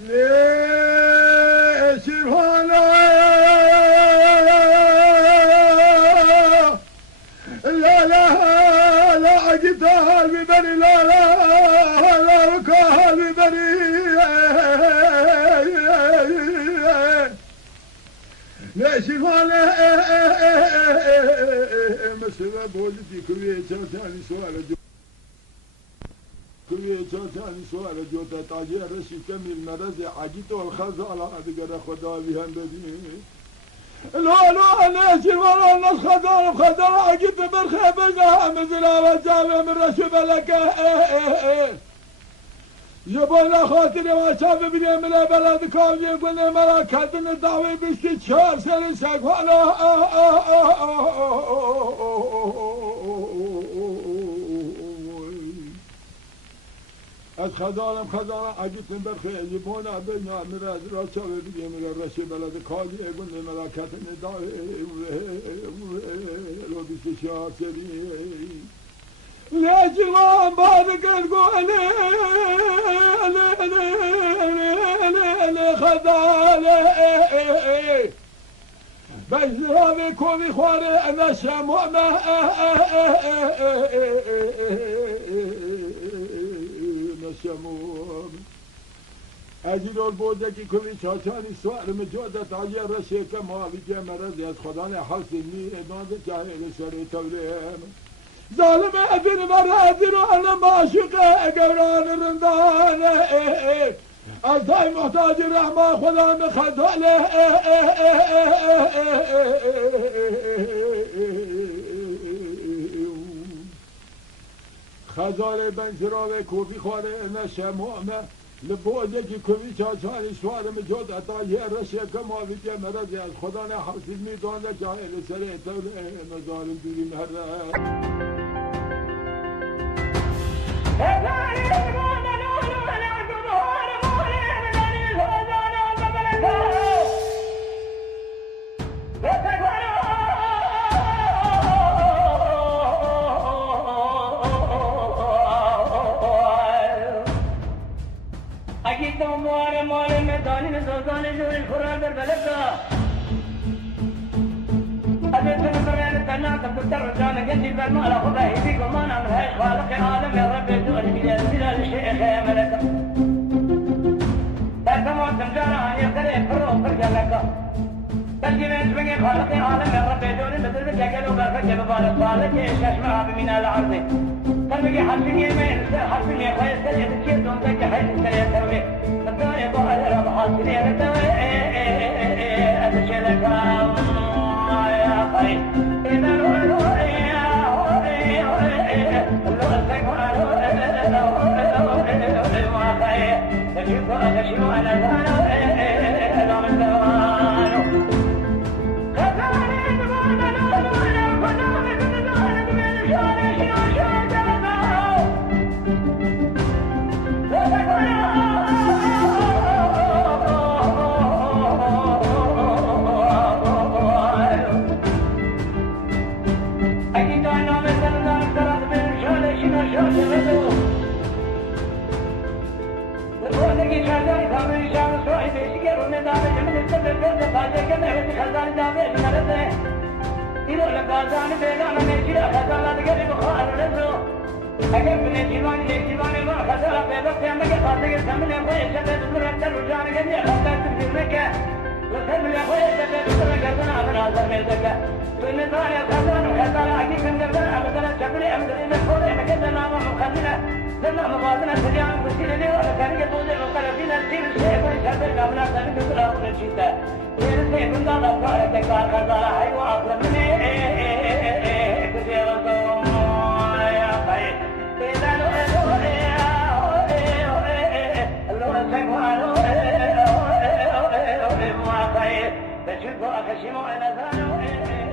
ليش هنا لا لا لا عقدها ببني لا لا لا ركاها ببني ليش هنا مسبب ولدي كوية ثاني سؤال كوية ثاني سؤال جوتا تاجي رشي كمل مرز عجيت والخزالة أدقر خدا بهم بدين لا لا ليش ورا الناس خزالة عجيت برخبزها مزلا وجابه من رشب لك جبنا خاطر ما شاف بني من بلد كام يقول مرا كدن الدعوة بيشتي شهر سنة شكوانا از خزانم عجیب برخی یبون ابن امر را چاوی بگیم را رشی بلد کالی اگون ملاکت ندای رو بیشتر سری لجوان بارقل قولي خذالي بجرابي كوني خواري انا شمومه نشموم اجل البودکی کوی چاچانی سوار مجودت علی رشی کمالی که مرزی از خدا نه حسینی ادان جاهل شری تولیم ظالم ابن مرادر انا معشوق قوران رندان از دای محتاج رحمه خدا مخداله خزاله بنجراوه کوفی خواره نشمومه لبوده که کوفی چاچانی سوار مجود عطایه رشه کمالی که مرزی از خدا نه حسین میدانه جاهل سری توله مظالم دوری مهره اگه تو مال میدانی نزدان جوری خوران در بلدا ابد برای تنا کبوتر جان گنجی بر مال خدا هی گمان امر ہے خالق عالم یا رب تو الهی الهی الشیخ ملک تمام تمجارا یہ کرے فرو پر جلکا تلجی میں بگے خالق عالم یا رب تو بدر جگلو برکت مبارک بالک چشمہ من الارض قلبي حسني من حسني خير يتشير دون ذلك حيث سيسوي الدنيا ظهر رب حسني أتشلك يا خير إذا اگر بني جيواني جيواني ما خسر بيبك يا مجد فاضي الزمن يا خويا شباب تمرد الرجال جميع خطات في مكة وسلم يا خويا شباب تمرد كرتنا من هذا الميزك والنظام يا خزان وخزان عقيق من قبل أبدا شكلي أمدر إذا خويا مكة نام مخزنة زمنا مغازنة سريعا وسيل لي ولا كارية توزي وقرفين السير الشيخ ويشهدر قبلنا سامي كل أخر الشتاء ويرسي كل هذا الطارة تكار خزان حيوة أصلا مني كثير الظلم يا خير But you go, I can see more than I know.